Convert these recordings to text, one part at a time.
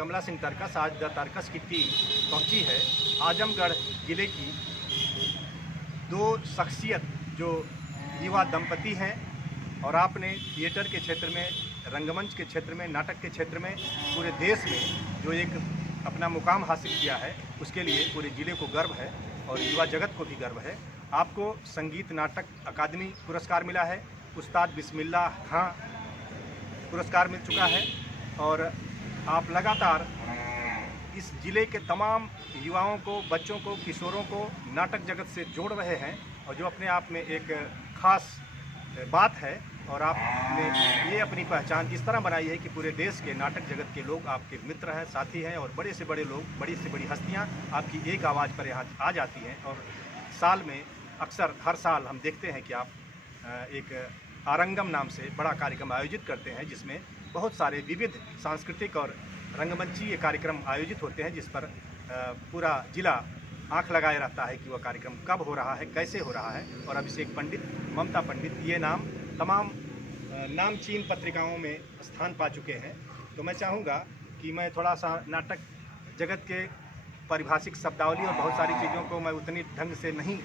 कमला सिंह तरकस, आज द तरकस की टीम पहुंची है आजमगढ़ ज़िले की दो शख्सियत जो युवा दंपति हैं और आपने थिएटर के क्षेत्र में, रंगमंच के क्षेत्र में, नाटक के क्षेत्र में, पूरे देश में जो एक अपना मुकाम हासिल किया है उसके लिए पूरे ज़िले को गर्व है और युवा जगत को भी गर्व है। आपको संगीत नाटक अकादमी पुरस्कार मिला है, उस्ताद बिस्मिल्लाह खां पुरस्कार मिल चुका है और आप लगातार इस ज़िले के तमाम युवाओं को, बच्चों को, किशोरों को नाटक जगत से जोड़ रहे हैं और जो अपने आप में एक ख़ास बात है। और आपने ये अपनी पहचान इस तरह बनाई है कि पूरे देश के नाटक जगत के लोग आपके मित्र हैं, साथी हैं और बड़े से बड़े लोग, बड़ी से बड़ी हस्तियां आपकी एक आवाज़ पर यहाँ आ जाती हैं। और साल में अक्सर हर साल हम देखते हैं कि आप एक आरंगम नाम से बड़ा कार्यक्रम आयोजित करते हैं जिसमें बहुत सारे विविध सांस्कृतिक और रंगमंचीय कार्यक्रम आयोजित होते हैं, जिस पर पूरा ज़िला आंख लगाए रहता है कि वह कार्यक्रम कब हो रहा है, कैसे हो रहा है। और अभिषेक पंडित, ममता पंडित, ये नाम तमाम नामचीन पत्रिकाओं में स्थान पा चुके हैं। तो मैं चाहूँगा कि मैं थोड़ा सा नाटक जगत के पारिभाषिक शब्दावली और बहुत सारी चीज़ों को मैं उतनी ढंग से नहीं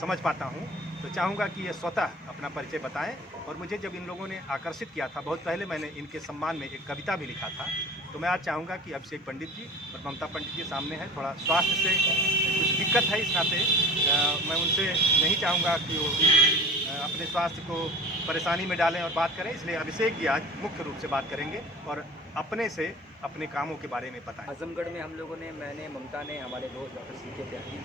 समझ पाता हूँ, तो चाहूँगा कि ये स्वतः अपना परिचय बताएं। और मुझे जब इन लोगों ने आकर्षित किया था, बहुत पहले मैंने इनके सम्मान में एक कविता भी लिखा था, तो मैं आज चाहूँगा कि अभिषेक पंडित जी और ममता पंडित जी सामने हैं। थोड़ा स्वास्थ्य से कुछ दिक्कत है, इस नाते मैं उनसे नहीं चाहूँगा कि वो अपने स्वास्थ्य को परेशानी में डालें और बात करें, इसलिए अभिषेक जी आज मुख्य रूप से बात करेंगे और अपने से अपने कामों के बारे में बताएं। आजमगढ़ में हम लोगों ने, मैंने, ममता ने, हमारे दोस्त डॉक्टर सीके त्यागी,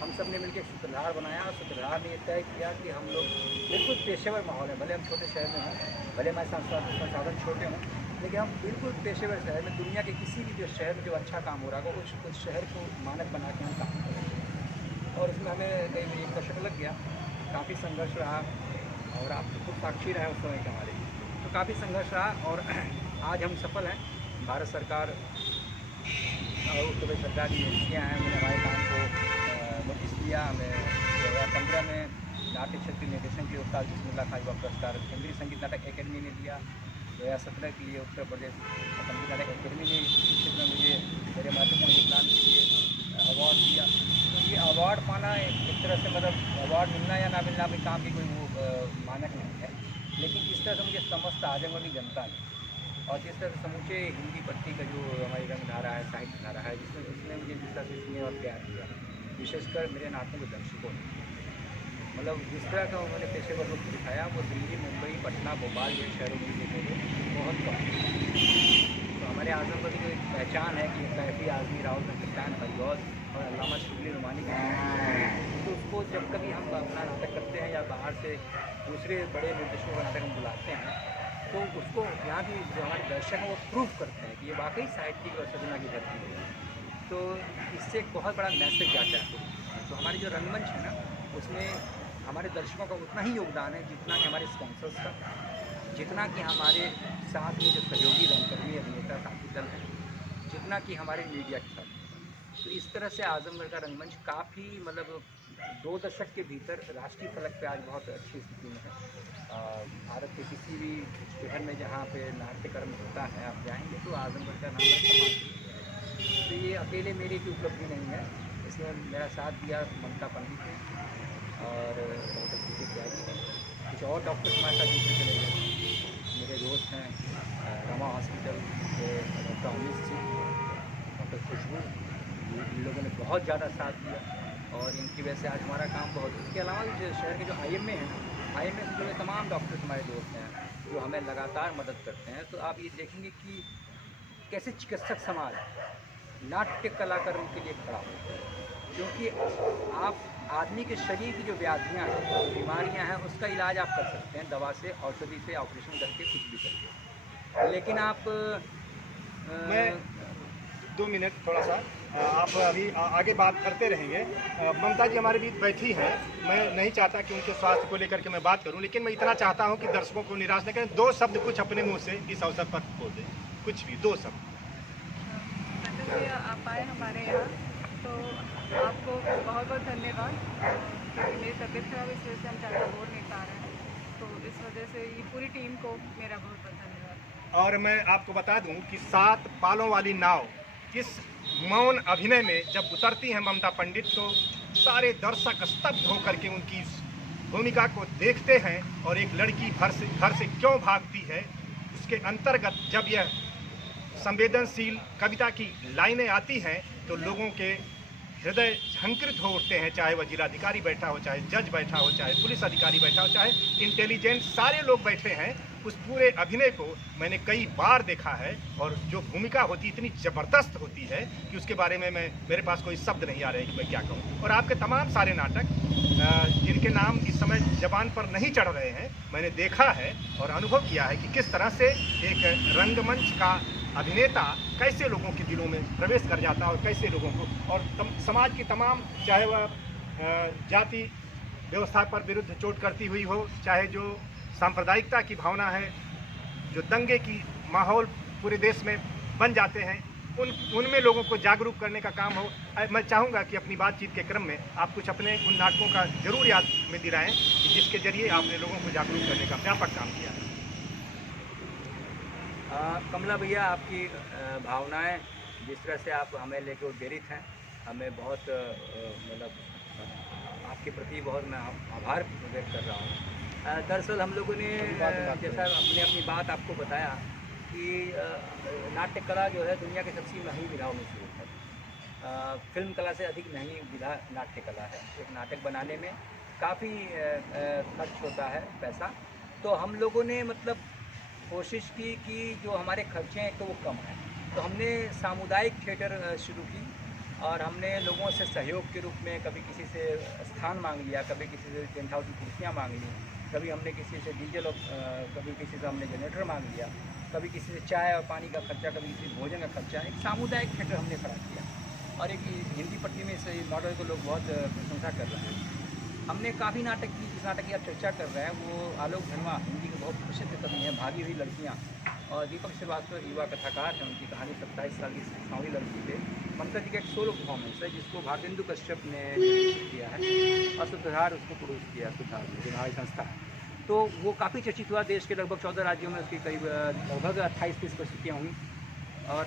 हम सब ने मिलकर सूत्रधार बनाया और सूत्रधार ने तय किया कि हम लोग बिल्कुल पेशेवर माहौल है। भले हम छोटे शहर में हों, भले हमारे संसाधन छोटे हों, लेकिन हम बिल्कुल पेशेवर शहर में, दुनिया के किसी भी जो शहर में जो अच्छा काम हो रहा है उस शहर को मानक बना के हम काम करेंगे। और इसमें हमें कई 1 दशक लग गया, काफ़ी संघर्ष रहा और आप खुद साक्षी रहे उस समय के हमारे, तो काफ़ी संघर्ष रहा और आज हम सफल हैं। भारत सरकार और उत्तर प्रदेश सरकार की एजेंसियाँ हैं, उन्होंने हमारे काम को नोटिस दिया। हमें 2015 में नाट्य क्षेत्र निर्देशन के लिए उस्ताद बिस्मिल्लाह खां पुरस्कार केंद्रीय संगीत नाटक अकेडमी ने दिया। 2017 के लिए उत्तर प्रदेश संगीत नाटक अकेडमी ने इस क्षेत्र में मुझे मेरे महत्वपूर्ण योगदान के लिए अवार्ड दिया। तो ये अवार्ड पाना एक तरह से, मतलब अवार्ड मिलना या ना मिलना भी काम की कोई वो मानक नहीं है, लेकिन जिस तरह से मुझे समस्त आजमगढ़ की जनता ने और जिस तरह से समूचे हिंदी पट्टी का जो हमारी रंगधारा है, साहित्य धारा है, जिसने मुझे जिस तरह से स्नेह और प्यार किया, विशेषकर मेरे नाटकों के दर्शकों ने, मतलब जिस तरह का उन्होंने पेशेवर रूप दिखाया, वो दिल्ली, मुंबई, पटना, भोपाल जैसे शहरों में देखने को बहुत कम। तो हमारे आजमगढ़ की जो एक पहचान है कि कैफी आज़मी, राव कप्तान, फरियौद और अल्लामा शिबली नुमानी का, तो उसको जब कभी हम अपना नाटक करते हैं या बाहर से दूसरे बड़े निर्देशकों का नाटक हम बुलाते हैं, तो उसको यहाँ भी जो हमारे दर्शक हैं वो प्रूफ करते हैं कि ये वाकई साहित्यिक और सृजना की धरती है। तो इससे एक बहुत बड़ा मैसेज जाता है। तो हमारी जो रंगमंच है ना, उसमें हमारे दर्शकों का उतना ही योगदान है जितना कि हमारे स्पॉन्सर्स का, जितना कि हमारे साथ में जो सहयोगी रंगकर्मी, अभिनेता, साथी दल हैं, जितना कि हमारे मीडिया के साथ। तो इस तरह से आजमगढ़ का रंगमंच काफ़ी, मतलब 2 दशक के भीतर राष्ट्रीय फलक पे आज बहुत अच्छी स्थिति में है। भारत के किसी भी शहर में जहाँ पे नाट्यकर्म होता है, आप जाएंगे तो आजमगढ़ का नाम है। तो ये अकेले मेरी की उपलब्धि नहीं है, इसमें मेरा साथ दिया ममता पंडित ने और डॉक्टर सीके त्यागी ने, कुछ और डॉक्टर हमारे साथ जुड़े चले गए। मेरे दोस्त हैं रमा हॉस्पिटल के डॉक्टर अमित सिंह, डॉक्टर खुशबू, इन लोगों ने बहुत ज़्यादा साथ दिया और इनकी वजह से आज हमारा काम बहुत। इसके अलावा जो शहर के जो IMA हैं, IMA से जुड़े तमाम डॉक्टर्स हमारे दोस्त हैं जो हमें लगातार मदद करते हैं। तो आप ये देखेंगे कि कैसे चिकित्सक समाज नाट्य कलाकारों के लिए खड़ा होता है, क्योंकि आप आदमी के शरीर की जो व्याधियाँ हैं, बीमारियाँ हैं, उसका इलाज आप कर सकते हैं दवा से, औषधि से, ऑपरेशन करके, कुछ भी करके। लेकिन आप मैं 2 मिनट थोड़ा सा, आप अभी आगे बात करते रहेंगे। ममता जी हमारे बीच बैठी हैं, मैं नहीं चाहता कि उनके स्वास्थ्य को लेकर के मैं बात करूं, लेकिन मैं इतना चाहता हूं कि दर्शकों को निराश न करें। 2 शब्द कुछ अपने मुंह से इस अवसर पर बोल दें, कुछ भी 2 शब्द। आप आए हमारे यहाँ, तो आपको बहुत बहुत धन्यवाद। मेरी तबीयत खराब है, इस वजह से हम ज़्यादा बोल नहीं पा रहे हैं, तो इस वजह से ये पूरी टीम को मेरा बहुत बहुत धन्यवाद। और मैं आपको बता दूं कि 7 पालों वाली नाव इस मौन अभिनय में जब उतरती हैं ममता पंडित, तो सारे दर्शक स्तब्ध होकर के उनकी भूमिका को देखते हैं। और एक लड़की घर से क्यों भागती है, उसके अंतर्गत जब यह संवेदनशील कविता की लाइनें आती हैं तो लोगों के हृदय झंकृत हो उठते हैं, चाहे वह जिलाधिकारी बैठा हो, चाहे जज बैठा हो, चाहे पुलिस अधिकारी बैठा हो, चाहे इंटेलिजेंस, सारे लोग बैठे हैं। उस पूरे अभिनय को मैंने कई बार देखा है और जो भूमिका होती इतनी ज़बरदस्त होती है कि उसके बारे में मेरे पास कोई शब्द नहीं आ रहे कि मैं क्या कहूँ। और आपके तमाम सारे नाटक जिनके नाम इस समय ज़बान पर नहीं चढ़ रहे हैं, मैंने देखा है और अनुभव किया है कि किस तरह से एक रंगमंच का अभिनेता कैसे लोगों के दिलों में प्रवेश कर जाता है और कैसे लोगों को और समाज की तमाम, चाहे वह जाति व्यवस्था पर विरुद्ध चोट करती हुई हो, चाहे जो सांप्रदायिकता की भावना है, जो दंगे की माहौल पूरे देश में बन जाते हैं, उनमें लोगों को जागरूक करने का काम हो। मैं चाहूँगा कि अपनी बातचीत के क्रम में आप कुछ अपने उन नाटकों का जरूर याद में दिलाएं कि जिसके जरिए आपने लोगों को जागरूक करने का व्यापक काम किया है। कमला भैया, आपकी भावनाएं जिस तरह से आप हमें लेके उद्वेलित हैं, हमें बहुत मतलब आपके प्रति बहुत मैं आभार व्यक्त कर रहा हूँ। दरअसल हम लोगों ने जैसा अपनी बात आपको बताया कि नाट्य कला जो है दुनिया की सबसे महंगी विधाओं में से एक है। फिल्म कला से अधिक महंगी विधा नाट्य कला है। एक नाटक बनाने में काफ़ी खर्च होता है पैसा। तो हम लोगों ने मतलब कोशिश की कि जो हमारे खर्चे हैं तो वो कम है, तो हमने सामुदायिक थिएटर शुरू की और हमने लोगों से सहयोग के रूप में कभी किसी से स्थान मांग लिया, कभी किसी से टेंट हाउस की कुर्सियाँ मांग ली, कभी हमने किसी से डीजल और कभी किसी से हमने जनरेटर मांग लिया, कभी किसी से चाय और पानी का खर्चा, कभी किसी भोजन का खर्चा। एक सामुदायिक थिएटर हमने खड़ा किया और एक हिंदी पट्टी में इस मॉडल को लोग बहुत प्रशंसा कर रहे हैं। हमने काफ़ी नाटक की, जिस नाटक की आप चर्चा कर रहे हैं वो आलोक धर्मा हिंदी के बहुत प्रसिद्ध कवि हैं, भागी हुई लड़कियाँ, और दीपक श्रीवास्तव युवा कथाकार हैं। उनकी कहानी 27 साल की सांवली लड़की पे ममता जी का एक सोलो परफॉर्मेंस है जिसको भारतेंदु कश्यप ने किया है और सुधार उसको प्रोड्यूस किया, सुधार जो हमारी संस्था है। तो वो काफ़ी चर्चित हुआ, देश के लगभग 14 राज्यों में उसकी करीब लगभग 28-30 प्रस्तुतियाँ हुई और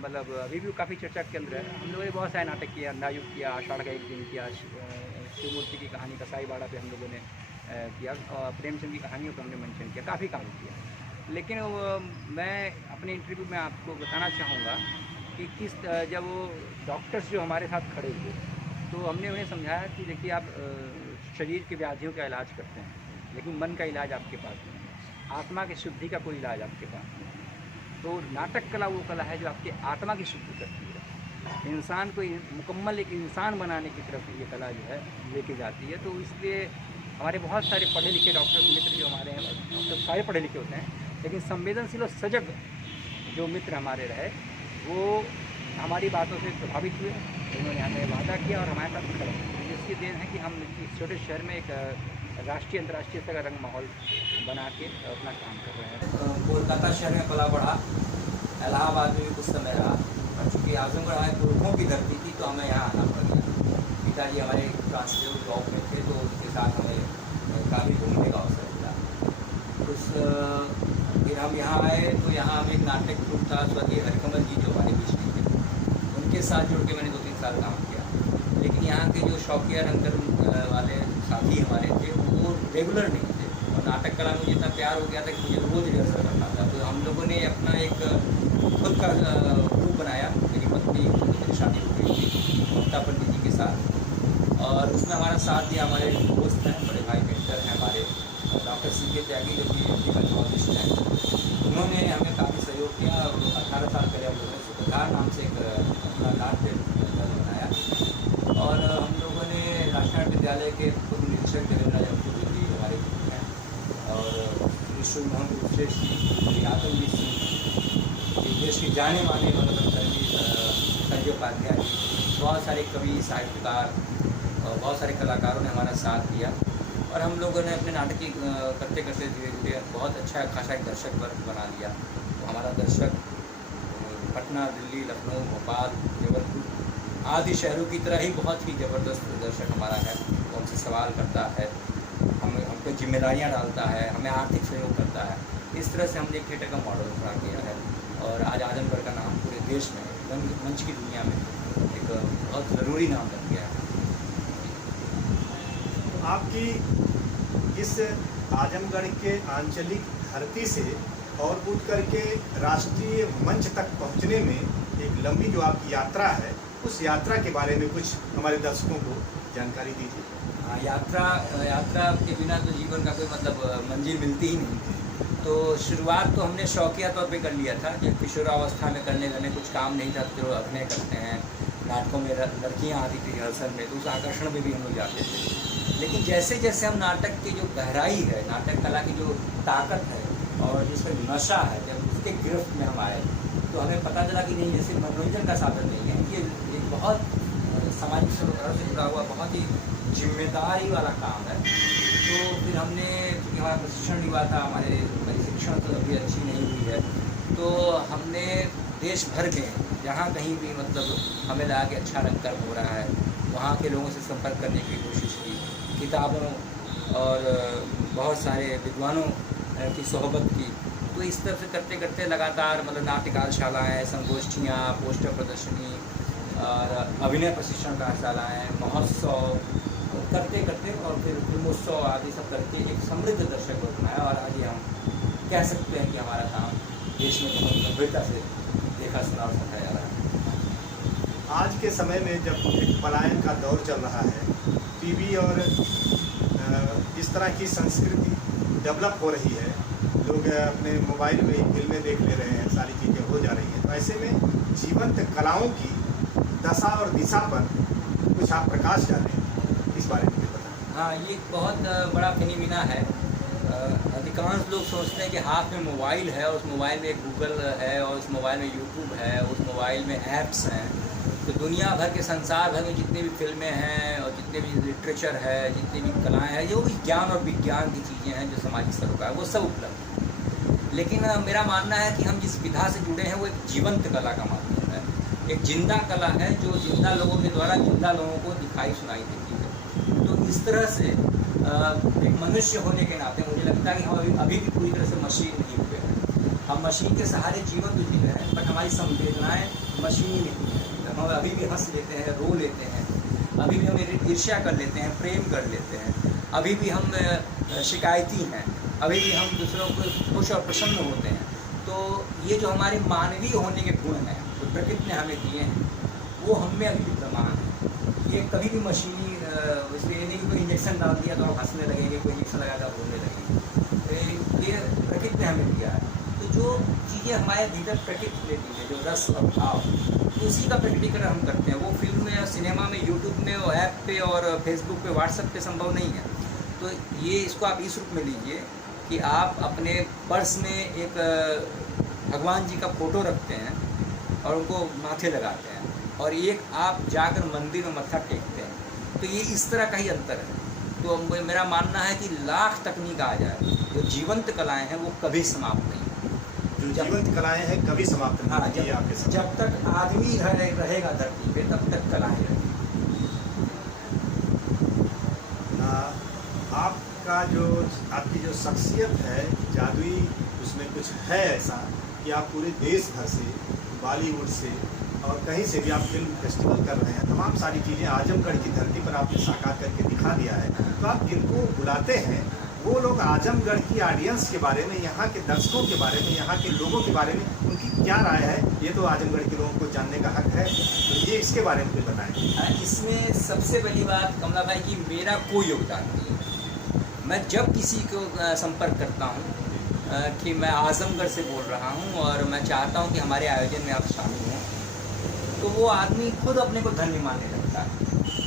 मतलब अभी भी काफ़ी चर्चा के अंदर है। हम लोगों ने बहुत सारे नाटक किया, अंधायुग किया, आषाढ़ का एक दिन किया, शिवमूर्ति की कहानी कसाई बाड़ा पे हम लोगों ने किया और प्रेमचंद की कहानियों को हमने मेंशन किया, काफ़ी काम किया। लेकिन मैं अपने इंटरव्यू में आपको बताना चाहूँगा कि जब वो डॉक्टर्स जो हमारे साथ खड़े हुए तो हमने उन्हें समझाया कि देखिए आप शरीर की व्याधियों का इलाज करते हैं लेकिन मन का इलाज आपके पास नहीं है, आत्मा की शुद्धि का कोई इलाज आपके पास नहीं है। तो नाटक कला वो कला है जो आपकी आत्मा की शुद्धि करती है, इंसान को मुकम्मल एक इंसान बनाने की तरफ ये कला जो है लेके जाती है। तो इसलिए हमारे बहुत सारे पढ़े लिखे डॉक्टर मित्र जो हमारे हैं, डॉक्टर सारे पढ़े लिखे होते हैं, लेकिन संवेदनशील और सजग जो मित्र हमारे रहे वो हमारी बातों से प्रभावित हुए, उन्होंने हमें वादा किया और हमारे साथ खड़े। जिसकी देन है कि हम इस छोटे शहर में एक राष्ट्रीय अंतर्राष्ट्रीय स्तर का रंग माहौल बना के अपना काम कर रहे हैं। कोलकाता शहर में पला बढ़ा, इलाहाबाद में भी कुछ समय रहा, और चूँकि आजमगढ़ हमारे पुरखों की धरती थी तो हमें यहाँ आना पड़ गया। पिताजी हमारे ट्रांसलेटर जॉब में थे तो उनके साथ हमें काफ़ी घूमने का अवसर मिला। फिर हम यहाँ आए तो यहाँ हमें एक नाटक ग्रुप था स्वर्गीय हरिकमल जी जो हमारे बीच में थे, उनके साथ जुड़ के मैंने 2-3 साल काम किया। लेकिन यहाँ के जो शौकिया रंगकर्म वाले साथी हमारे थे वो रेगुलर नहीं थे और नाटक कला में इतना प्यार हो गया था कि मुझे रोज़ रिहर्सल करना था। तो हम लोगों ने अपना एक खुद का ग्रुप बनाया, मेरी पत्नी मेरी शादी हो गई थी ममता पंडित जी के साथ, और उसमें हमारा साथ दिया हमारे दोस्त हैं, बड़े भाई मेंटर हैं हमारे डॉक्टर सी.के. त्यागी जो कि न्यूरोलॉजिस्ट हैं। उन्होंने हमें काफ़ी सहयोग किया और 18 साल पहले हम लोगों ने सुधार नाम से एक अपना नाट्य दल बनाया और हम लोगों ने राष्ट्रीय विद्यालय के पूर्व निरीक्षक देवेंद्र जमपुरी जी हमारे ग्रुप हैं और विष्णु मोहन गुप्तेश जी, आतंकी सिंह, देश के जाने माने मनोरंजन संजय उपाध्याय जी, बहुत सारे कवि साहित्यकार और बहुत सारे कलाकारों ने हमारा साथ दिया और हम लोगों ने अपने नाटक करते करते धीरे धीरे बहुत अच्छा खासा एक दर्शक वर्ग बना लिया। तो हमारा दर्शक पटना, दिल्ली, लखनऊ, भोपाल, जबलपुर आदि शहरों की तरह ही बहुत ही ज़बरदस्त दर्शक हमारा है। वो हमसे सवाल करता है, हम पे जिम्मेदारियाँ डालता है, हमें आर्थिक सहयोग करता है। इस तरह से हमने एक थिएटर का मॉडल खड़ा किया है और आज आजमगढ़ का नाम पूरे देश में मंच की दुनिया में एक बहुत ज़रूरी नाम बन गया है। आपकी इस आजमगढ़ के आंचलिक धरती से और उठ करके राष्ट्रीय मंच तक पहुंचने में एक लंबी जो आपकी यात्रा है, उस यात्रा के बारे में कुछ हमारे दर्शकों को जानकारी दीजिए। हाँ, यात्रा के बिना तो जीवन का कोई मतलब मंजिल मिलती ही नहीं। तो शुरुआत तो हमने शौकिया तौर पे कर लिया था, जब किशोरावस्था में करने लगे, कुछ काम नहीं था तो अभिनय करते हैं, नाटकों में लड़कियाँ आती थी रिहर्सल में, तो उस आकर्षण में भी हम लोग जाते थे। लेकिन जैसे जैसे हम नाटक की जो गहराई है, नाटक कला की जो ताकत है और जिसका नशा है, जब उसके गिरफ्त में हम आए तो हमें पता चला कि नहीं, जैसे मनोरंजन का साधन नहीं है, ये एक बहुत सामाजिक सरोकार से जुड़ा हुआ बहुत ही जिम्मेदारी वाला काम है। तो फिर हमने, क्योंकि हमारा प्रशिक्षण हुआ था, हमारे प्रशिक्षण तो अभी अच्छी नहीं हुई है, तो हमने देश भर में जहाँ कहीं भी मतलब हमें लगा कि अच्छा रंगकर्म हो रहा है, वहाँ के लोगों से संपर्क करने की कोशिश की, किताबों और बहुत सारे विद्वानों की सोहबत की। तो इस तरह से करते करते लगातार मतलब नाट्य कार्यशालाएँ, संगोष्ठियाँ, पोस्टर प्रदर्शनी और अभिनय प्रशिक्षण कार्यशालाएँ, महोत्सव करते करते और फिर फिल्मोत्सव आदि सब करके एक समृद्ध दर्शक को बनाया। और आज हम कह सकते हैं कि हमारा काम देश में बहुत गंभीरता से देखा सुना और समझा जा रहा है। आज के समय में जब एक पलायन का दौर चल रहा है, टीवी और इस तरह की संस्कृति डेवलप हो रही है, लोग अपने मोबाइल में फिल्में देख ले रहे हैं, सारी चीज़ें हो जा रही हैं, तो ऐसे में जीवंत कलाओं की दशा और दिशा पर कुछ आप प्रकाश डालें, इस बारे में बताएं। हाँ, ये बहुत बड़ा फिनोमेना है। अधिकांश लोग सोचते हैं कि हाथ में मोबाइल है और उस मोबाइल में एक गूगल है और उस मोबाइल में यूट्यूब है, उस मोबाइल में ऐप्स हैं, तो दुनिया भर के संसार भर में जितनी भी फिल्में हैं और जितने भी लिटरेचर है, जितनी भी कलाएँ हैं, जो भी ज्ञान और विज्ञान की चीज़ें हैं जो सामाजिक सरोकार है, वो सब उपलब्ध है। लेकिन मेरा मानना है कि हम जिस विधा से जुड़े हैं वो एक जीवंत कला का माध्यम है, एक जिंदा कला है जो जिंदा लोगों के द्वारा जिंदा लोगों को दिखाई सुनाई देती है। तो इस तरह से एक मनुष्य होने के नाते मुझे लगता है कि हम अभी भी पूरी तरह से मशीन नहीं हुए हैं। हम मशीन के सहारे जीवन तो जी रहे हैं, बट हमारी संवेदनाएँ मशीनी नहीं हैं। हम अभी भी हंस लेते हैं, रो लेते हैं, अभी भी हम ईर्ष्या कर लेते हैं, प्रेम कर लेते हैं, अभी भी हम शिकायती हैं, अभी भी हम दूसरों को खुश और प्रसन्न होते हैं। तो ये जो हमारे मानवीय होने के गुण हैं जो प्रकृति ने हमें दिए हैं, वो हम में अभी विद्यमान है। ये कभी भी मशीनी इसलिए नहीं कि कोई इंजेक्शन डाल दिया तो आप हंसने लगेंगे, कोई इंजेक्शन लगाया तो आप रोने लगेंगे। ये प्रकृति ने हमें दिया है। तो जो चीज़ें हमारे भीतर प्रकृति देती है, जो रस और भाव, उसी का प्रकटीकरण हम करते हैं। वो फिल्म में, सिनेमा में, यूट्यूब में, ऐप पे और फेसबुक पे, व्हाट्सएप पे संभव नहीं है। तो ये इसको आप इस रूप में लीजिए कि आप अपने पर्स में एक भगवान जी का फ़ोटो रखते हैं और उनको माथे लगाते हैं, और एक आप जाकर मंदिर में मत्था टेकते हैं। तो ये इस तरह का ही अंतर है। तो मेरा मानना है कि लाख तकनीक आ जाए, जो जीवंत कलाएँ हैं वो कभी समाप्त नहीं। जो जीवंत कलाएँ हैं कभी समाप्त नहीं होती है आपके साथ। जब तक आदमी रहेगा धरती पे तब तक कलाएँ रहेंगी। आपकी जो शख्सियत है जादुई, उसमें कुछ है ऐसा कि आप पूरे देश भर से, बॉलीवुड से और कहीं से भी आप फिल्म फेस्टिवल कर रहे हैं, तमाम सारी चीज़ें आजमगढ़ की धरती पर आपने साकार करके दिखा दिया है। तो आप जिनको बुलाते हैं वो लोग आजमगढ़ की ऑडियंस के बारे में, यहाँ के दर्शकों के बारे में, यहाँ के लोगों के बारे में उनकी क्या राय है, ये तो आजमगढ़ के लोगों को जानने का हक है। तो ये इसके बारे में कुछ बताएं। इसमें सबसे पहली बात कमला भाई कि मेरा कोई योगदान नहीं है। मैं जब किसी को संपर्क करता हूँ कि मैं आजमगढ़ से बोल रहा हूँ और मैं चाहता हूँ कि हमारे आयोजन में आप शामिल हों, तो वो आदमी खुद अपने को धन्य मानने लगता है,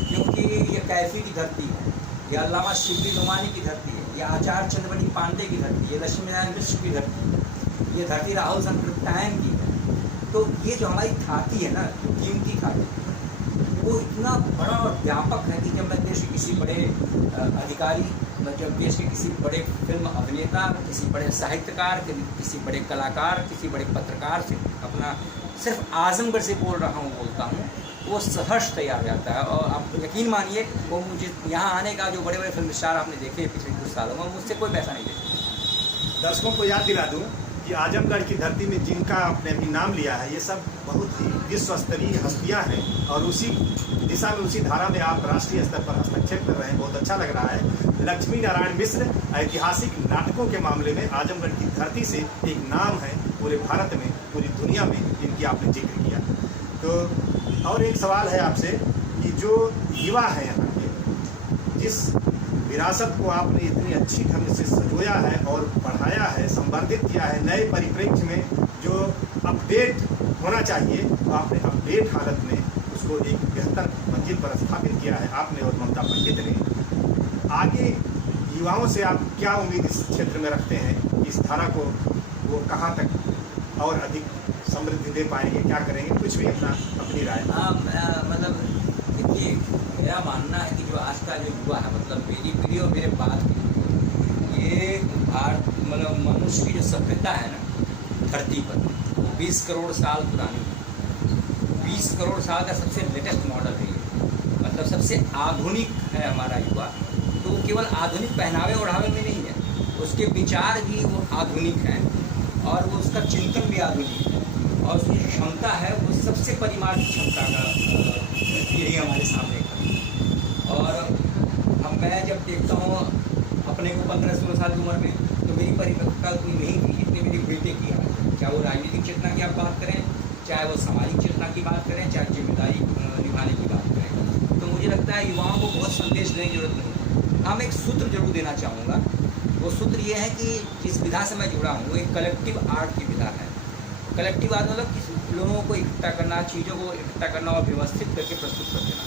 क्योंकि ये कैफी की धरती है, ये अल्लामा शिबली नुमानी की धरती है, ये आचार्य चंद्रमणि पांडे की धरती है, ये लक्ष्मीनारायण मिश्र की धरती है, ये धरती राहुल संकृत्यायन की है। तो ये जो हमारी खाती है ना, कीमती खाती, वो इतना बड़ा और व्यापक है कि जब मैं देश के किसी बड़े अधिकारी, जब देश के किसी बड़े फिल्म अभिनेता, किसी बड़े साहित्यकार, किसी बड़े कलाकार, किसी बड़े पत्रकार से अपना सिर्फ आजमगढ़ से बोल रहा हूँ बोलता हूँ, वो सहर्ष तैयार जाता है। और आप यकीन मानिए, वो मुझे यहाँ आने का जो बड़े बड़े फिल्म स्टार आपने देखे पिछले कुछ सालों में, मुझसे कोई पैसा नहीं देते। दर्शकों को याद दिला दूं कि आजमगढ़ की धरती में जिनका आपने अभी नाम लिया है, ये सब बहुत ही विश्व स्तरीय हस्तियाँ हैं और उसी दिशा में, उसी धारा में आप राष्ट्रीय स्तर पर हस्तक्षेप कर रहे हैं, बहुत अच्छा लग रहा है। लक्ष्मी नारायण मिश्र ऐतिहासिक नाटकों के मामले में आजमगढ़ की धरती से एक नाम है पूरे भारत में, पूरी दुनिया में, जिनकी आपने जिक्र किया। तो और एक सवाल है आपसे कि जो युवा है यहाँ के, जिस विरासत को आपने इतनी अच्छी ढंग से संजोया है और बढ़ाया है, संवर्धित किया है, नए परिप्रेक्ष्य में जो अपडेट होना चाहिए, तो आपने अपडेट हालत में उसको एक बेहतर मंजिल पर स्थापित किया है आपने और ममता पंडित ने। आगे युवाओं से आप क्या उम्मीद इस क्षेत्र में रखते हैं कि इस धारा को वो कहाँ तक और अधिक समृद्धि दे पाएंगे, क्या करेंगे, कुछ भी अपनी राय? मतलब देखिए, मेरा मानना है कि जो आज का जो युवा है, मतलब मेरी पीढ़ी और मेरे बाद की पीढ़ी, ये भारत मतलब मनुष्य की जो सभ्यता है ना धरती पर, वो 20 करोड़ साल पुरानी है। 20 करोड़ साल का सबसे लेटेस्ट मॉडल है ये, मतलब सबसे आधुनिक है हमारा युवा। तो वो केवल आधुनिक पहनावे ओढ़ावे में नहीं है, उसके विचार भी वो आधुनिक हैं और वो उसका चिंतन भी आधुनिक है और उसकी क्षमता है वो सबसे परिमार्जित क्षमता का यही हमारे सामने है। और मैं जब देखता हूँ अपने को 15-16 साल की उम्र में, तो मेरी परिपक्वता उतनी नहीं थी जितनी मेरी बेटे की है। चाहे वो राजनीतिक चेतना की आप बात करें, चाहे वो सामाजिक चेतना की बात करें, चाहे जिम्मेदारी निभाने की बात करें। तो मुझे लगता है युवाओं को बहुत संदेश देने की जरूरत नहीं। हाँ, मैं एक सूत्र जरूर देना चाहूँगा। वो सूत्र ये है कि जिस विधा से मैं जुड़ा हूँ वो एक कलेक्टिव आर्ट की विधा है। कलेक्टिव आर्ट मतलब किसी लोगों को इकट्ठा करना, चीज़ों को इकट्ठा करना और व्यवस्थित करके प्रस्तुत कर देना।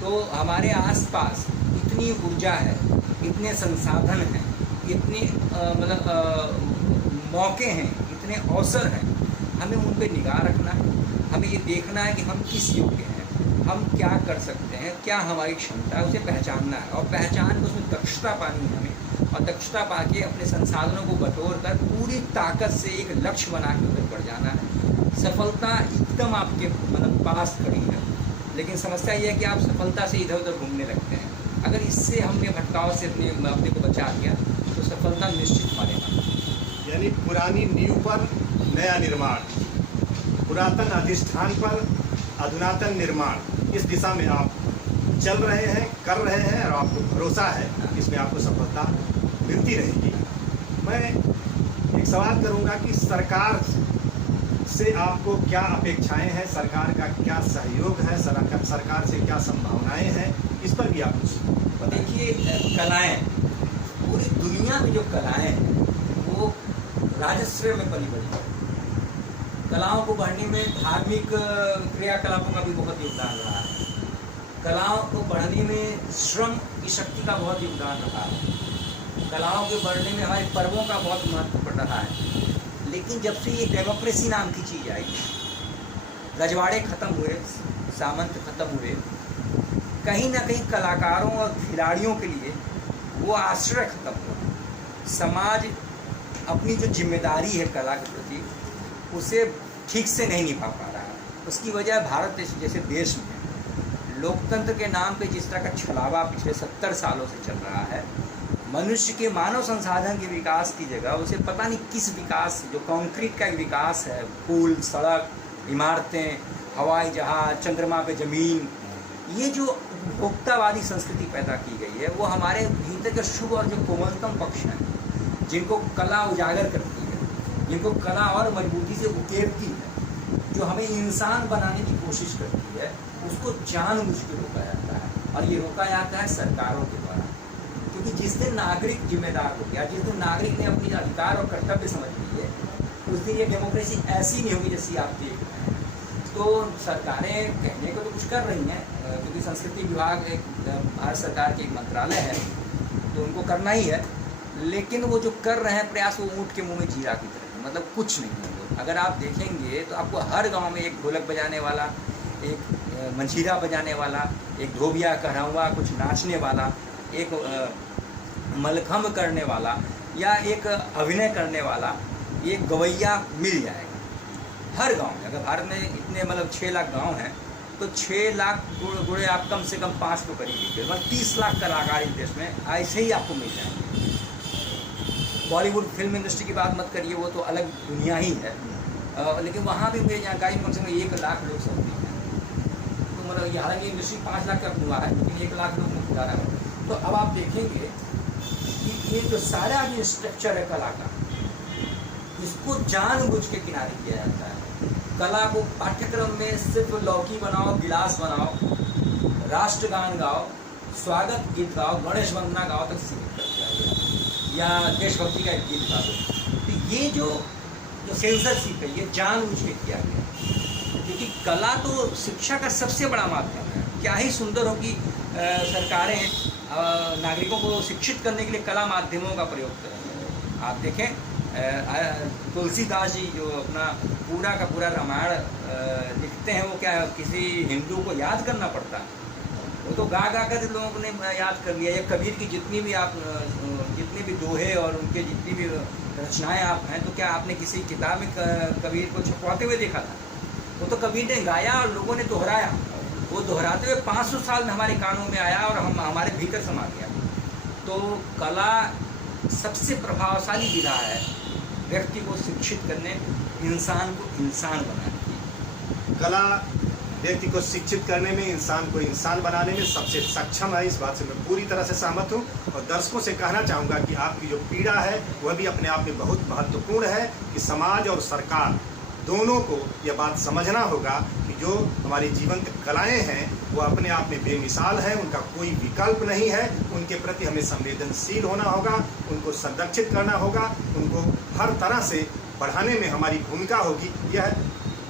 तो हमारे आसपास इतनी ऊर्जा है, इतने संसाधन हैं, इतने मौके हैं, इतने अवसर हैं, हमें उन पर निगाह रखना है। हमें ये देखना है कि हम किस योग्य हैं, हम क्या कर सकते हैं, क्या हमारी क्षमता है, उसे पहचानना है और पहचान के उसमें दक्षता पानी है हमें, और दक्षता पाके अपने संसाधनों को बटोर कर पूरी ताकत से एक लक्ष्य बना के उधर बढ़ जाना है। सफलता एकदम आपके मतलब पास खड़ी है, लेकिन समस्या ये है कि आप सफलता से इधर उधर घूमने लगते हैं। अगर इससे हमने भटकाव से अपने को बचा दिया तो सफलता निश्चित मारेगा। यानी पुरानी नींव पर नया निर्माण, पुरातन अधिष्ठान पर अधुनातन निर्माण, इस दिशा में आप चल रहे हैं, कर रहे हैं और आपको भरोसा है इसमें आपको सफलता मिलती रहेगी। मैं एक सवाल करूंगा कि सरकार से आपको क्या अपेक्षाएं हैं, सरकार का क्या सहयोग है, सरकार से क्या संभावनाएं हैं, इस पर भी आप कुछ देखिए, कलाएं, पूरी दुनिया में जो कलाएं हैं वो राजश्रेय में पली बड़ी है। कलाओं को बढ़ने में धार्मिक क्रियाकलापों का भी बहुत योगदान रहा है। कलाओं को बढ़ने में श्रम की शक्ति का बहुत योगदान रहा है। कलाओं के बढ़ने में हमारे पर्वों का बहुत महत्व पड़ रहा है। लेकिन जब से ये डेमोक्रेसी नाम की चीज़ आई, रजवाड़े ख़त्म हुए, सामंत ख़त्म हुए, कहीं ना कहीं कलाकारों और खिलाड़ियों के लिए वो आश्रय ख़त्म हुआ। समाज अपनी जो जिम्मेदारी है कला के प्रति उसे ठीक से नहीं निभा पा रहा है। उसकी वजह भारत जैसे देश में लोकतंत्र के नाम पे जिस तरह का छलावा पिछले 70 सालों से चल रहा है, मनुष्य के मानव संसाधन के विकास की जगह उसे पता नहीं किस विकास, जो कंक्रीट का विकास है, पुल, सड़क, इमारतें, हवाई जहाज, चंद्रमा पे ज़मीन, ये जो उपभोक्तावादी संस्कृति पैदा की गई है वो हमारे भीतर के शुभ और जो कोमलतम पक्ष हैं, जिनको कला उजागर करती है, जिनको कला और मजबूती से उकेरती है, जो हमें इंसान बनाने की कोशिश करती है, उसको जानबूझ के रोका जाता है। और ये रोका जाता है सरकारों के द्वारा। क्योंकि जिस दिन नागरिक जिम्मेदार हो गया, जिस दिन नागरिक ने अपनी अधिकार और कर्तव्य समझ लिए, उस दिन ये डेमोक्रेसी ऐसी नहीं होगी जैसी आप देख रहे हैं। तो सरकारें कहने को तो कुछ कर रही हैं, क्योंकि संस्कृति विभाग एक भारत सरकार के एक मंत्रालय है, तो उनको करना ही है। लेकिन वो जो कर रहे हैं प्रयास, वो ऊँट के मुँह में जीरा की तरह, मतलब कुछ नहीं है। अगर आप देखेंगे तो आपको हर गांव में एक ढोलक बजाने वाला, एक मंजीरा बजाने वाला, एक धोबिया कहरवा कुछ नाचने वाला, एक मलखम्ब करने वाला या एक अभिनय करने वाला, एक गवैया मिल जाएगा हर गांव में। अगर भारत में इतने मतलब 6 लाख गांव हैं तो 6 लाख गुणे आप कम से कम 5 को करीब लीजिए, मतलब 30 लाख कलाकार इस देश में ऐसे ही आपको मिल जाएंगे। बॉलीवुड फिल्म इंडस्ट्री की बात मत करिए, वो तो अलग दुनिया ही है। लेकिन वहाँ भी मुझे जानकारी कम से कम 1 लाख लोग समझते हैं। तो मतलब हालांकि इंडस्ट्री 5 लाख का हुआ है, लेकिन 1 लाख लोग मुख्य रहा है। तो अब आप देखेंगे कि ये जो सारा भी स्ट्रक्चर है कला का, इसको जानबूझ के किनारे किया जाता है। कला को पाठ्यक्रम में सिर्फ लौकी बनाओ, गिलास बनाओ, राष्ट्रगान गाओ, स्वागत गीत गाओ, गणेश वंदना गाओ तक सीमित कर दिया गया, या देशभक्ति का एक गीत गा दो। तो ये जो सेंसरशिप है, ये जानबूझ के किया गया, क्योंकि कला तो शिक्षा का सबसे बड़ा माध्यम है। क्या ही सुंदर हो कि सरकारें नागरिकों को शिक्षित करने के लिए कला माध्यमों का प्रयोग करें। आप देखें तुलसीदास जी जो अपना पूरा का पूरा रामायण लिखते हैं, वो क्या किसी हिंदू को याद करना पड़ता है? वो तो गा गा कर लोगों ने याद कर लिया। या कबीर की जितनी भी दोहे और उनके जितनी भी रचनाएं आप हैं, तो क्या आपने किसी किताब में कबीर को छपवाते हुए देखा था? वो तो कबीर ने गाया और लोगों ने दोहराया। वो दोहराते हुए 500 साल में हमारे कानों में आया और हमारे भीतर समा गया। तो कला सबसे प्रभावशाली विधा है व्यक्ति को शिक्षित करने, इंसान को इंसान बनाने की। कला व्यक्ति को शिक्षित करने में, इंसान को इंसान बनाने में सबसे सक्षम है। इस बात से मैं पूरी तरह से सहमत हूँ और दर्शकों से कहना चाहूँगा कि आपकी जो पीड़ा है वह भी अपने आप में बहुत महत्वपूर्ण है कि समाज और सरकार दोनों को यह बात समझना होगा कि जो हमारी जीवंत कलाएं हैं वो अपने आप में बेमिसाल हैं, उनका कोई विकल्प नहीं है। उनके प्रति हमें संवेदनशील होना होगा, उनको संरक्षित करना होगा, उनको हर तरह से बढ़ाने में हमारी भूमिका होगी। यह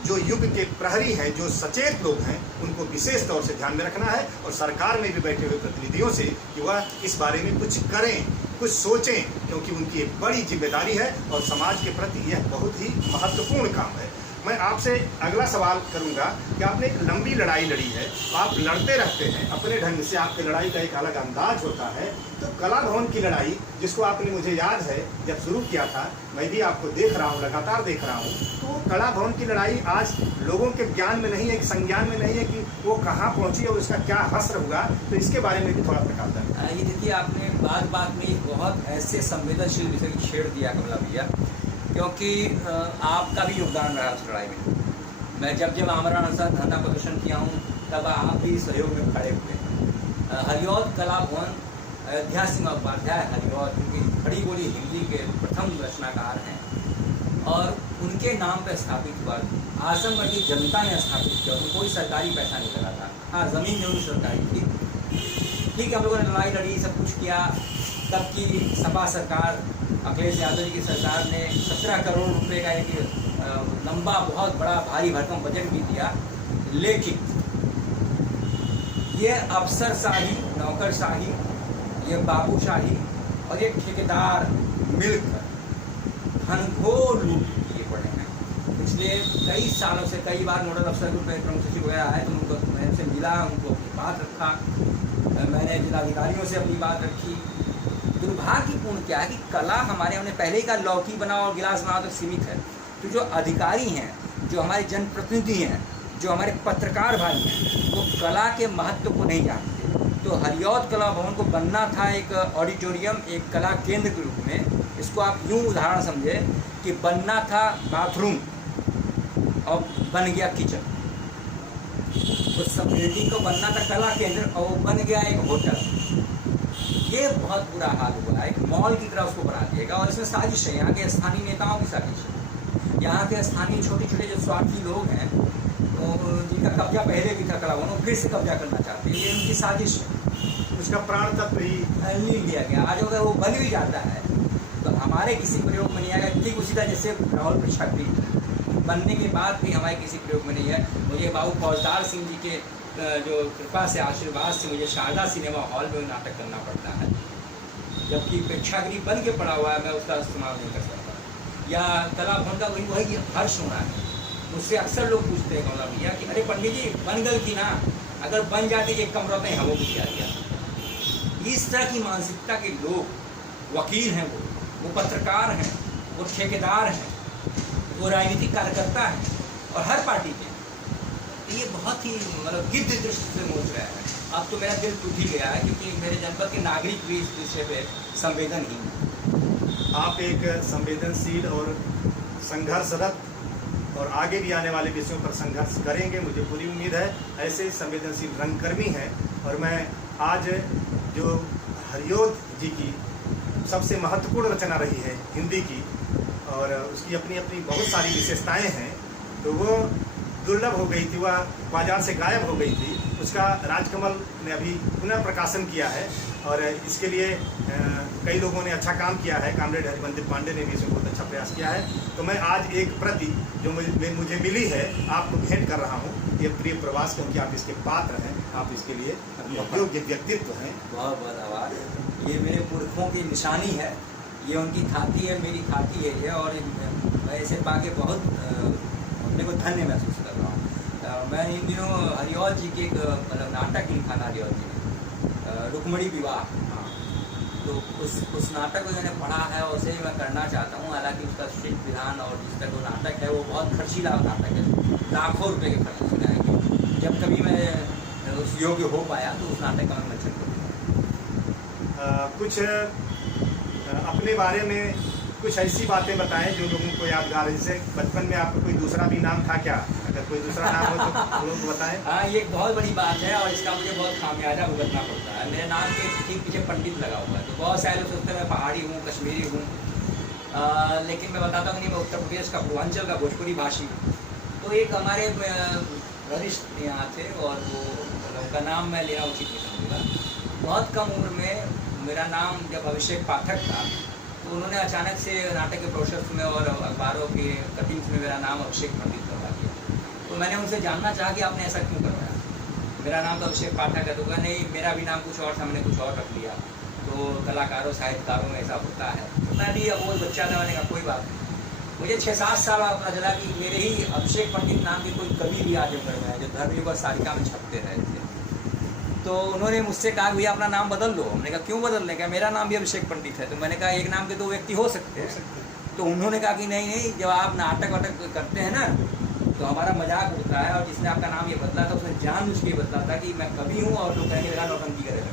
जो युग के प्रहरी हैं, जो सचेत लोग हैं, उनको विशेष तौर से ध्यान में रखना है और सरकार में भी बैठे हुए प्रतिनिधियों से कि वह इस बारे में कुछ करें, कुछ सोचें, क्योंकि उनकी एक बड़ी जिम्मेदारी है और समाज के प्रति यह बहुत ही महत्वपूर्ण काम है। मैं आपसे अगला सवाल करूंगा कि आपने एक लंबी लड़ाई लड़ी है, आप लड़ते रहते हैं अपने ढंग से, आपकी लड़ाई का एक अलग अंदाज होता है। तो कला भवन की लड़ाई, जिसको आपने, मुझे याद है जब शुरू किया था, मैं भी आपको देख रहा हूँ, लगातार देख रहा हूँ, तो वो कला भवन की लड़ाई आज लोगों के ज्ञान में नहीं है, कि संज्ञान में नहीं है कि वो कहाँ पहुँची और उसका क्या हश्र हुआ। तो इसके बारे में भी थोड़ा प्रकाश डालें। ये देखिए, आपने बात में एक बहुत ऐसे संवेदनशील विषय छेड़ दिया कमला भैया, क्योंकि आपका भी योगदान रहा उस लड़ाई में। मैं जब आमरण अनशन धरना प्रदर्शन किया हूँ, तब आप भी सहयोग में खड़े हुए। हरिऔध कला भवन, अयोध्या सिंह उपाध्याय हरिऔध, उनकी खड़ी बोली हिंदी के प्रथम रचनाकार हैं और उनके नाम पर स्थापित हुआ। आजमगढ़ की जनता ने स्थापित किया, उनको कोई सरकारी पैसा नहीं लगा था। हाँ, ज़मीन जरूर सरकारी थी। ठीक है, हम लोगों ने लड़ाई लड़ी, सब कुछ किया। तब की सपा सरकार, अखिलेश यादव जी की सरकार ने 17 करोड़ रुपए का एक लंबा, बहुत बड़ा, भारी भरकम बजट भी दिया। लेकिन ये अफसरशाही, नौकरशाही, ये बाबूशाही और ये ठेकेदार मिलकर घनघोर लूट किए पड़े हैं। पिछले कई सालों से कई बार नोडल अफसर के प्रमुख सचिव वगैरह आए, तो उनको मैं उनसे मिला, उनको अपनी बात रखा, मैंने जिलाधिकारियों से अपनी बात रखी। दुर्भाग्यपूर्ण क्या है कि कला हमारे, हमने पहले ही कहा, लौकी बनाओ और गिलास बनाओ तक सीमित है। तो जो अधिकारी हैं, जो हमारे जनप्रतिनिधि हैं, जो हमारे पत्रकार भाई हैं, वो कला के महत्व को नहीं जानते। तो हरिऔध कला भवन को बनना था एक ऑडिटोरियम, एक कला केंद्र के रूप में। इसको आप यूँ उदाहरण समझे कि बनना था बाथरूम और बन गया किचन। तो सब बिल्डिंग को बनना था कला केंद्र और वो बन गया एक होटल। ये बहुत बुरा हाल हुआ है, एक मॉल की तरह उसको बना दिएगा। और इसमें साजिश है, यहाँ के स्थानीय नेताओं की साजिश है। यहाँ के स्थानीय छोटे छोटे जो स्वार्थी लोग हैं, तो जिनका कब्जा पहले भी था कला भवन, वो फिर से कब्जा करना चाहते हैं। ये उनकी साजिश है, उसका प्राण तत्व ही नहीं लिया गया। आज अगर वो बन भी जाता है तो हमारे किसी प्रयोग में नहीं आएगा। ठीक उसी तरह जैसे राहुल प्रक्षात्री बनने के बाद भी हमारे किसी प्रयोग में नहीं है। मुझे बाबू फौजदार सिंह जी के जो कृपा से, आशीर्वाद से मुझे शारदा सिनेमा हॉल में नाटक करना पड़ता है, जबकि प्रेक्षागृह बन के पड़ा हुआ है, मैं उसका इस्तेमाल नहीं कर सकता। या कला भवन का वही हर्ष होना है। मुझसे अक्सर लोग पूछते हैं कमला भैया कि अरे पंडित जी बन गई थी ना, अगर बन जाती एक कमरा में हमों को दिया गया। इस तरह की मानसिकता के लोग वकील हैं, वो पत्रकार हैं, वो ठेकेदार हैं, वो राजनीतिक कार्यकर्ता हैं और हर पार्टी के। तो ये बहुत ही मतलब गिद्ध दृष्टि से सोच रहा है। अब तो मेरा दिल टूट ही गया है, क्योंकि मेरे जनपद के नागरिक भी इस विषय पे संवेदनहीन हैं। आप एक संवेदनशील और संघर्षरत और आगे भी आने वाले विषयों पर संघर्ष करेंगे, मुझे पूरी उम्मीद है। ऐसे संवेदनशील रंगकर्मी हैं और मैं आज जो हरिओद जी की सबसे महत्वपूर्ण रचना रही है हिंदी की, और उसकी अपनी अपनी बहुत सारी विशेषताएं हैं, तो वो दुर्लभ हो गई थी, वह बाजार से गायब हो गई थी। उसका राजकमल ने अभी पुनः प्रकाशन किया है और इसके लिए कई लोगों ने अच्छा काम किया है। कामरेड हरिमंदिर पांडे ने भी इसमें बहुत अच्छा प्रयास किया है। तो मैं आज एक प्रति जो मुझे मिली है आपको भेंट कर रहा हूँ। ये प्रिय प्रवास, क्योंकि आप इसके पात्र हैं, आप इसके लिए योग्य व्यक्तित्व हैं। बहुत बहुत आभार। ये मेरे पुरखों की निशानी है, ये उनकी खाती है, मेरी खाती है ये, और मैं इसे पाके बहुत अपने को धन्य महसूस कर रहा हूँ। मैं इन दिनों हरिओद जी के एक मतलब नाटक लिखा ना हरिओद जी ने, रुक्मणी विवाह। तो उस नाटक को मैंने पढ़ा है और उसे मैं करना चाहता हूँ। हालांकि उसका शिल्प विधान और जिस तरह वो नाटक है वो बहुत खर्चीला नाटक है, लाखों रुपए के खर्च हो जाएंगे। जब कभी मैं उस योग्य हो पाया तो उस नाटक का मैं मंचन करूँगा। कुछ अपने बारे में कुछ ऐसी बातें बताएं जो लोगों को यादगार है। जैसे बचपन में आपका कोई दूसरा भी नाम था क्या? अगर कोई दूसरा नाम हो तो लोगों को बताएं। हाँ, ये एक बहुत बड़ी बात है और इसका मुझे बहुत खामियाजा भुगतना पड़ता है। मेरे नाम के ठीक पीछे पंडित लगा हुआ है, तो बहुत सारे लोग सोचते हैं मैं पहाड़ी हूँ, कश्मीरी हूँ, लेकिन मैं बताता हूँ नहीं, मैं उत्तर प्रदेश का पूर्वांचल का भोजपुरी भाषी। तो एक हमारे वरिष्ठ यहाँ थे और वो उनका नाम मैं लेना उचित नहीं समझूंगा। बहुत कम उम्र में मेरा नाम जब अभिषेक पाठक था तो उन्होंने अचानक से नाटक के प्रोसेस में और अखबारों के कटिंग्स में मेरा नाम अभिषेक पंडित करवा दिया। तो मैंने उनसे जानना चाहा कि आपने ऐसा क्यों करवाया, मेरा नाम तो अभिषेक पाठक है। तो कहा नहीं, मेरा भी नाम कुछ और था, मैंने कुछ और रख लिया। तो कलाकारों साहित्यकारों में ऐसा होता है। तो मैं भी अब वो बच्चा था, मैंने कहा कोई बात नहीं। मुझे 6-7 साल बाद पता चला कि मेरे ही अभिषेक पंडित नाम के कोई कवि भी आजमगढ़ में है जो धर्मयुग सारिका में छपते रहे थे। तो उन्होंने मुझसे कहा भैया अपना नाम बदल दो। हमने कहा क्यों बदलने का, मेरा नाम भी अभिषेक पंडित है। तो मैंने कहा एक नाम के 2 व्यक्ति हो सकते हैं। तो उन्होंने कहा कि नहीं, जब आप नाटक वाटक करते हैं ना तो हमारा मजाक उड़ता है, और जिसने आपका नाम ये बदला था उसने जानबूझ के बदला था कि मैं कवि हूँ और लोग कहेंगे मेरा नौटंकी करेगा।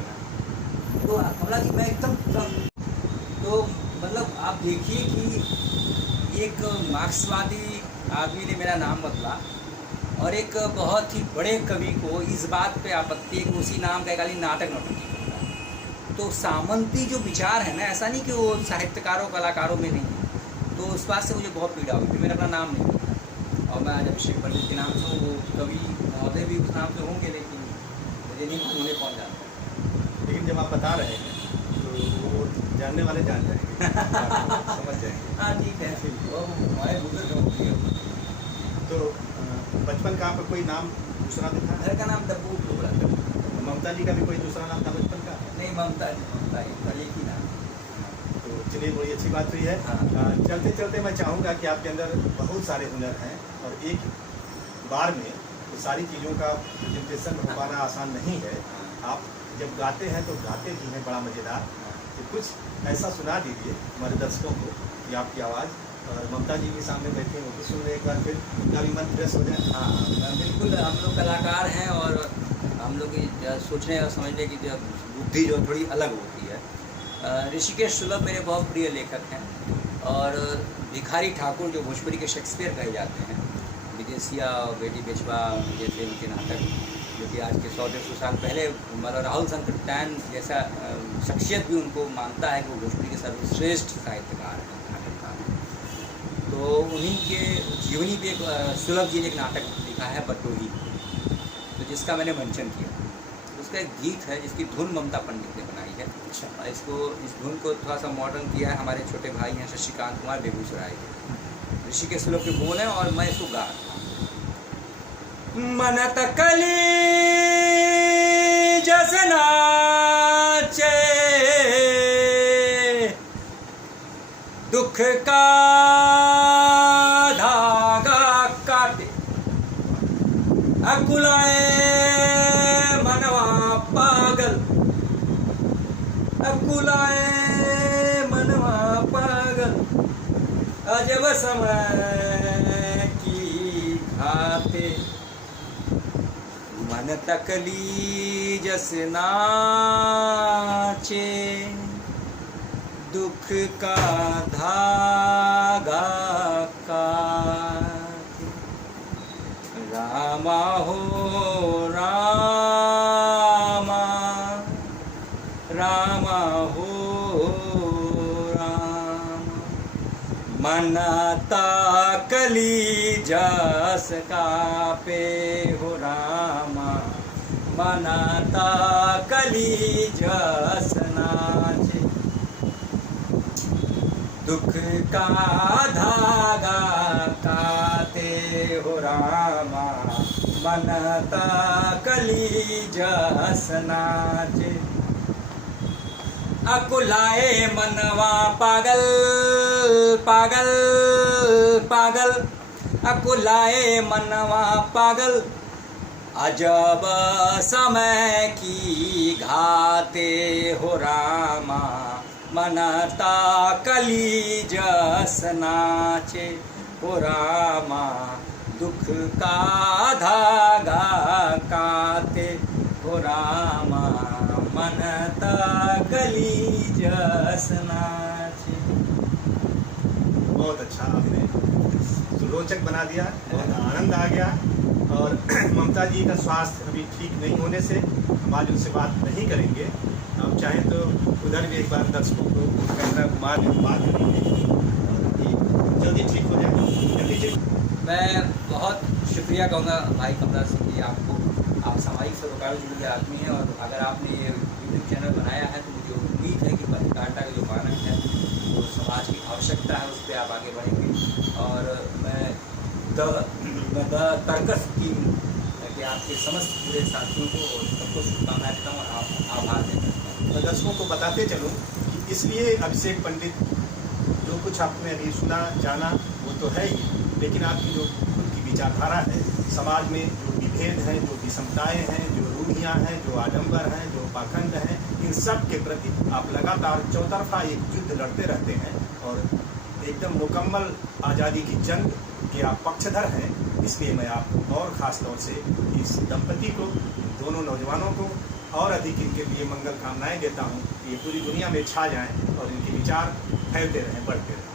तो बोला कि मैं एकदम तो मतलब आप देखिए कि एक मार्क्सवादी आदमी ने मेरा नाम बदला और एक बहुत ही बड़े कवि को इस बात पे आपत्ति है कि उसी नाम का खाली नाटक नौटंकी करता है। तो सामंती जो विचार है ना, ऐसा नहीं कि वो साहित्यकारों कलाकारों में नहीं है। तो उस बात से मुझे बहुत पीड़ा हुई कि मेरा अपना नाम नहीं था और मैं आज अभिषेक पंडित के नाम से, वो कवि महोदय भी उस नाम से होंगे लेकिन मुझे नहीं मालूम उन्हें कौन जानता। लेकिन जब आप बता रहे हैं तो वो जानने वाले जान जाएंगे, समझ जाएंगे। हाँ ठीक है, वो हमारे बुजुर्ग होती है। तो बचपन का आपका कोई नाम दूसरा भी था? घर का नाम दब्बू टोबरा था। ममता जी का भी कोई दूसरा नाम था बचपन का? नहीं, ममता एक ही नाम। तो चलिए, बड़ी अच्छी बात हुई है। हाँ। चलते चलते मैं चाहूँगा कि आपके अंदर बहुत सारे हुनर हैं और एक बार में तो सारी चीज़ों का प्रेजेंटेशन हो पाना आसान नहीं है। आप जब गाते हैं तो गाते भी हैं बड़ा मज़ेदार। तो कुछ ऐसा सुना दीजिए हमारे दर्शकों को कि आपकी आवाज़, और ममता जी के सामने बैठे वो भी सुन रहे एक बार, फिर उनका भी मन फ्रेश हो जाए। हाँ बिल्कुल, हम लोग कलाकार हैं और हम लोग की सोचने और समझने की जो बुद्धि जो थोड़ी अलग होती है। ऋषिकेश सुलभ मेरे बहुत प्रिय लेखक हैं और भिखारी ठाकुर जो भोजपुरी के शेक्सपियर कहे जाते हैं, विदेशिया और बेटी बेचवा जैसे उनके नाटक जो कि आज के 100-150 साल पहले मतलब राहुल संकटैन जैसा शख्सियत भी उनको मानता है कि वो भोजपुरी के सर्वश्रेष्ठ साहित्यकार हैं, नाटककार हैं। तो उन्हीं के जीवनी पे एक सुलभ जी ने एक नाटक लिखा है बटोही, तो जिसका मैंने मंचन किया। उसका एक गीत है जिसकी धुन ममता पंडित ने बनाई है। अच्छा, इस धुन को थोड़ा सा मॉडर्न किया है हमारे छोटे भाई हैं शशिकांत कुमार बेगूसराय के। ऋषिकेश सुलभ के बोल हैं और मैं इसको गा रहा हूँ। मन तकली जसना चे दुख का धागा काटे, अकुलाए मनवा पागल, अकुलाए मनवा पागल, अजब समय की घाते, मन तकली जस नाचे। दुख का धागा काटे, रामा हो रामा, रामा हो रामा, मनता कलीजस कापे हो रामा, मनता कलीजस नाचे, दुख का धागा काते हो रामा, मनता कलीजस नाचे, अकुलाए मनवा पागल पागल पागल, अकुलाए मनवा पागल, अजब समय की घाते हो रामा, मनता कलीजस नाचे हो रामा, दुख का धागा काते हो रामा, मनता कलीजस नाचे। बहुत अच्छा आपने रोचक बना दिया, बहुत आनंद आ गया। और ममता जी का स्वास्थ्य अभी ठीक नहीं होने से हम आज उनसे बात नहीं करेंगे। आप चाहें तो उधर भी एक बार दर्शकों को कैमरा घुमा दें, बात करेंगे और जल्दी ठीक हो जाए, जल्दी ठीक। मैं बहुत शुक्रिया कहूँगा भाई कमला सिंह जी आपको। आप सामाजिक सरोकार से जुड़े आदमी हैं और अगर आपने ये यूट्यूब चैनल बनाया है तो मुझे उम्मीद है कि पत्रकारिता का जो मानक है वो समाज की आवश्यकता है, उस पर आप आगे बढ़ेंगे। और मैं तर्कस की कि आपके समस्त पूरे साथियों को और सबको शुभकामनाएं देता हूँ और आभार देता हूँ। मैं दर्शकों को बताते चलूँ कि इसलिए अभिषेक पंडित जो कुछ आपने अभी सुना जाना वो तो है ही, लेकिन आपकी जो खुद की विचारधारा है, समाज में जो विभेद हैं, जो विषमताएँ हैं, जो रूढ़ियाँ हैं, जो आडंबर हैं, जो पाखंड हैं, इन सब के प्रति आप लगातार चौतरफा एक युद्ध लड़ते रहते हैं और एकदम मुकम्मल आज़ादी की जंग के आप पक्षधर हैं। इसलिए मैं आपको और ख़ास तौर से इस दंपति को, दोनों नौजवानों को और अधिक इनके लिए मंगल कामनाएं देता हूं कि ये पूरी दुनिया में छा जाएं और इनके विचार फैलते रहें, बढ़ते रहें।